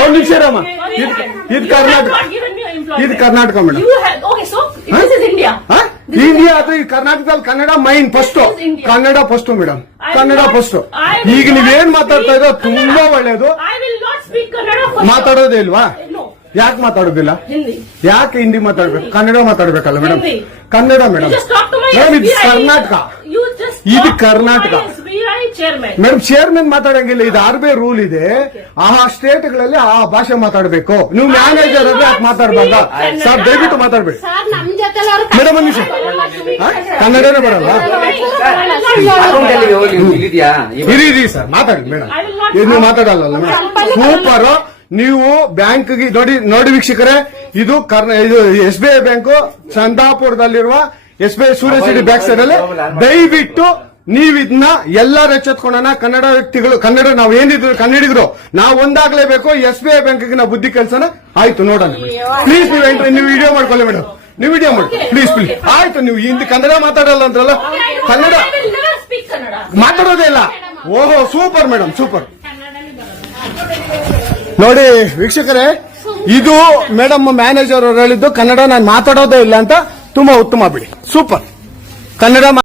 ಒಂದು ನಿಮಿಷ ರಮ್ಮ, ಇದು ಕರ್ನಾಟಕ, ಇದು ಕರ್ನಾಟಕ ಮೇಡಮ್. ಇಂಡಿಯಾ ಅದು ಈ ಕರ್ನಾಟಕದಲ್ಲಿ Kannada main first, Kannada first madam, Kannada first. ಈಗ ನೀವೇನ್ ಮಾತಾಡ್ತಾ ಇರೋ ತುಂಬಾ ಒಳ್ಳೇದು. ಮಾತಾಡೋದೇ ಇಲ್ವಾ? ಯಾಕೆ ಮಾತಾಡೋದಿಲ್ಲ? ಯಾಕೆ ಹಿಂದಿ ಮಾತಾಡ್ಬೇಕು? ಕನ್ನಡ ಮಾತಾಡ್ಬೇಕಲ್ಲ ಮೇಡಮ್? ಕನ್ನಡ ಮೇಡಮ್. ಮೇಡಮ್ ಇದು ಕರ್ನಾಟಕ, ಇದು ಕರ್ನಾಟಕ ಮೇಡಮ್. ಚೇರ್ಮನ್ ಮಾತಾಡಂಗಿಲ್ಲ, ಇದು RBI ರೂಲ್ ಇದೆ. ಆ ಸ್ಟೇಟ್ ಗಳಲ್ಲಿ ಆ ಭಾಷೆ ಮಾತಾಡ್ಬೇಕು. ನೀವು ಮ್ಯಾನೇಜರ್ ಅಂದ್ರೆ ಯಾಕೆ ಮಾತಾಡ್ಬಾರ್ದ ಸರ್? ದಯವಿಟ್ಟು ಮಾತಾಡ್ಬೇಡಿ ಮೇಡಮ್. ಒಂದು ನಿಮಿಷ, ಕನ್ನಡನೇ ಬರಲ್ಲ? ಇರಿ ಸರ್, ಮಾತಾಡಿ ಮೇಡಮ್. ನೀವು ಮಾತಾಡಲ್ಲ ಮೇಡಮ್? ಸೂಪರ್. ನೀವು ಬ್ಯಾಂಕ್ಗೆ ನೋಡಿ ವೀಕ್ಷಕರೇ, ಇದು SBI ಬ್ಯಾಂಕು ಚಂದಾಪುರದಲ್ಲಿರುವ SBI ಸೂರ್ಯ ಸಿಟಿ ಬ್ಯಾಕ್ ಸೈಡ್ ಅಲ್ಲಿ. ದಯವಿಟ್ಟು ನೀವ್ ಇದನ್ನ ಎಲ್ಲರೂ ಎಚ್ಚೆತ್ಕೊಳ್ಳೋಣ. ಕನ್ನಡ ವ್ಯಕ್ತಿಗಳು, ಕನ್ನಡ ನಾವು ಏನಿದ್ರು ಕನ್ನಡಿಗರು, ನಾವು ಒಂದಾಗ್ಲೇಬೇಕು. SBI ಬ್ಯಾಂಕ್ಗೆ ನಾವು ಬುದ್ಧಿ ಕೆಲಸನ ಆಯ್ತು ನೋಡೋಣ. ಪ್ಲೀಸ್ ನೀವು ವಿಡಿಯೋ ಮಾಡ್ಕೊಳ್ಳಿ ಮೇಡಮ್, ನೀವು ವಿಡಿಯೋ ಮಾಡಿ ಪ್ಲೀಸ್. ಆಯ್ತು, ನೀವು ಹಿಂದಿ ಕನ್ನಡ ಮಾತಾಡಲ್ಲ ಅಂದ್ರಲ್ಲ, ಕನ್ನಡ ಮಾತಾಡೋದೇ ಇಲ್ಲ. ಓಹೋ, ಸೂಪರ್ ಮೇಡಮ್, ಸೂಪರ್. ನೋಡಿ ವೀಕ್ಷಕರೇ, ಇದು ಮೇಡಮ್ ಮ್ಯಾನೇಜರ್ ಅವರು ಹೇಳಿದ್ದು ಕನ್ನಡ ನಾನು ಮಾತಾಡೋದೇ ಇಲ್ಲ ಅಂತ. ತುಂಬಾ ಉತ್ತಮ ಬಿಡಿ, ಸೂಪರ್. ಕನ್ನಡ